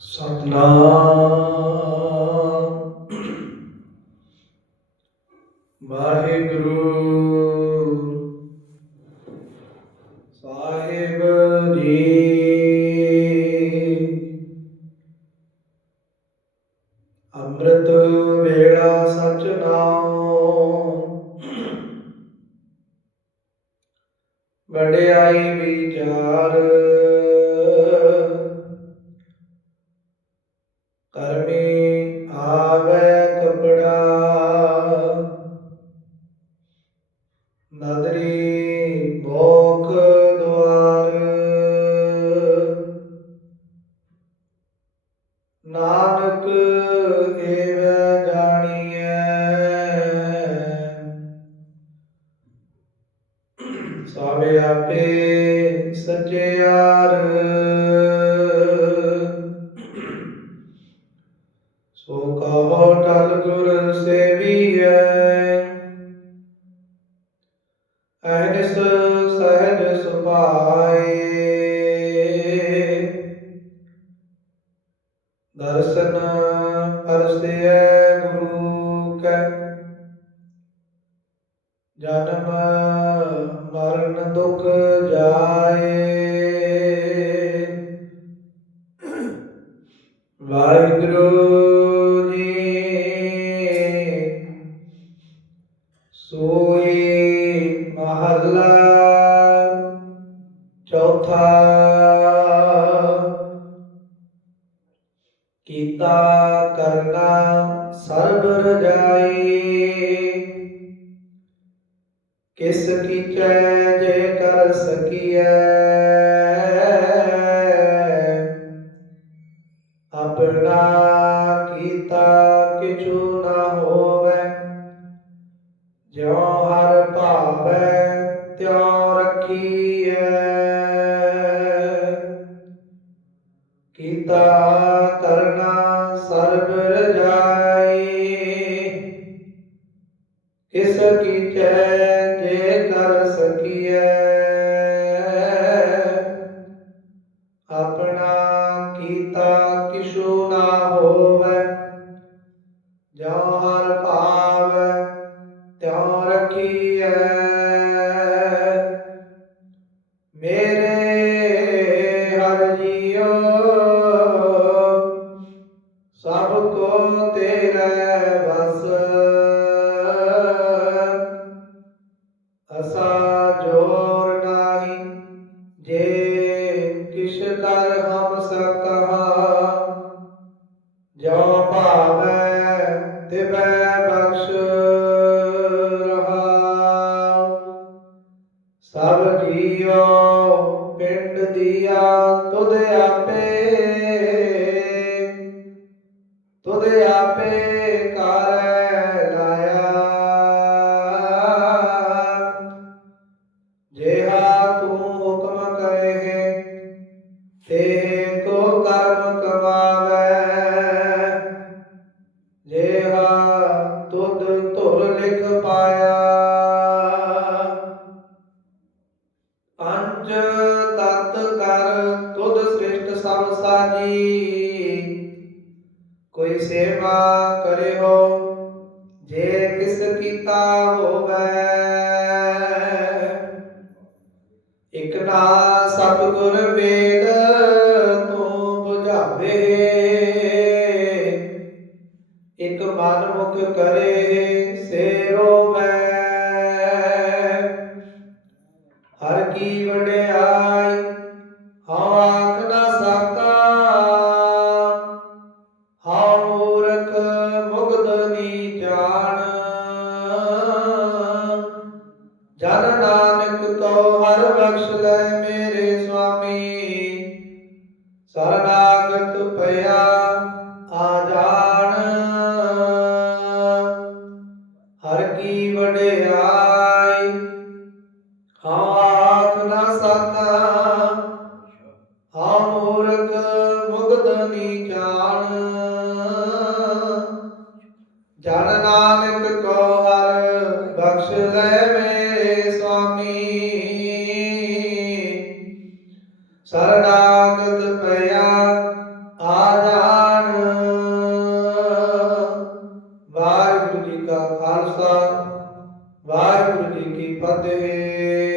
ਸਤਨਾਮ। ਵਾਹਿਗੁਰੂ। ਸਾਹਿਬ ਜੀ ਅੰਮ੍ਰਿਤ ਵੇਲਾ ਸਚ ਨਾਮ। ਵਡਿਆਈ ਵਿਚਾਰ। ਨਦਰੀ ਅਹਨਿਸ ਸਹਿਜ ਸੁਭਾਏ। ਦਰਸ਼ਨ ਪਰਸਿਐ ਗੁਰੂ ਕੈ। ਜਨਮ ਮਰਨ ਦੁਖ ਜਾਏ। ਵਾਹਿਗੁਰੂ ਮਹੱਲਾ ਚੌਥਾ ਕੀਤਾ ਕਰਨਾ ਸਰਬ ਰਜਾਈ ਕਿਸ ਕੀਚੈ ਜੇ ਕਰ ਸਕੀਐ ਆਪਣਾ ਕੀਤਾ ਕਿਛੂ ਨਾ ਹੋਵੇ ਜਿਉ ਤਿਉ ਰੱਖੀਐ ਕੀਤਾ ਕਰਨਾ ਸਰਬ ਰਜਾਈ ਕਿਸ ਕੀਚੈ ਜੇ ਕਰ ਸਕੀਐ ਆਪਣਾ ਕੀਤਾ ਕਿਛੂ ਨਾ ਹੋਵੇ ਜੋ ਤੇਰੇ ਹਰ ਜੀਉ ਸਭ ਕੋ ਤੇਰੇ ਵਸ। ਅਸਾ ਜੋਰ ਨਾਹੀ, ਜੇ ਕਿਛ ਕਰ ਹਮ ਸਕਹਾ। ਜੋ ਭਾਵੈ ਤਿਵੈ ਬਖਸ਼। ਪਿੰਡ ਦੀਆ ਤੁਧ ਆਪੇ ਤੁਧ ਆਪੇ ਕਰ ਲਾਇਆ। ਜਿਹਾ ਤੂੰ ਹੁਕਮ ਕਰੇ ਤੇ ਕੋ ਕਰਮ ਕਮਾਵੇ। ਜਿਹਾ ਤੁਧ ਧੁਰ ਲਿਖ ਪਾਇਆ। ਸਭ ਸਾਜੀ ਕੋਈ ਸੇਵਾ ਕਰਿਓ, ਜੇ ਕਿਸ ਕੀਤਾ ਹੋਵੇ। ਇਕ ਨਾ ਸਤਿਗੁਰ ਵੇਦ ਤੂੰ 부ਝਾਵੇ ਇਕ ਮਨ ਮੁਖ ਕਰੇ ਸੇ ਰੋਵੈ ਹਰ ਕੀ ਵਡਿਆਈ ਬਖਸ਼ ਲੈ ਮੇਰੇ ਸੁਆਮੀ। ਸਰਨਾਗਤ ਭਇਆ ਆ ਜਾਣ। ਹਰ ਕੀ ਵਡਿਆਈ, ਹਉ ਨਾ ਸਕਾ ਹਉ ਮੂਰਖ ਮੁਗਧ ਨੀ ਜਾਣ। ਜਨ ਨਾਨਕ ਕੋ ਹਰ ਬਖਸ਼ ਲੈ ਸਰਨਾਗਤ ਪਿਆ ਆਧਾਰ ਵਾਹਿਗੁਰੂ ਜੀ ਕਾ ਖਾਲਸਾ ਵਾਹਿਗੁਰੂ ਜੀ ਕੀ ਫਤਿਹ।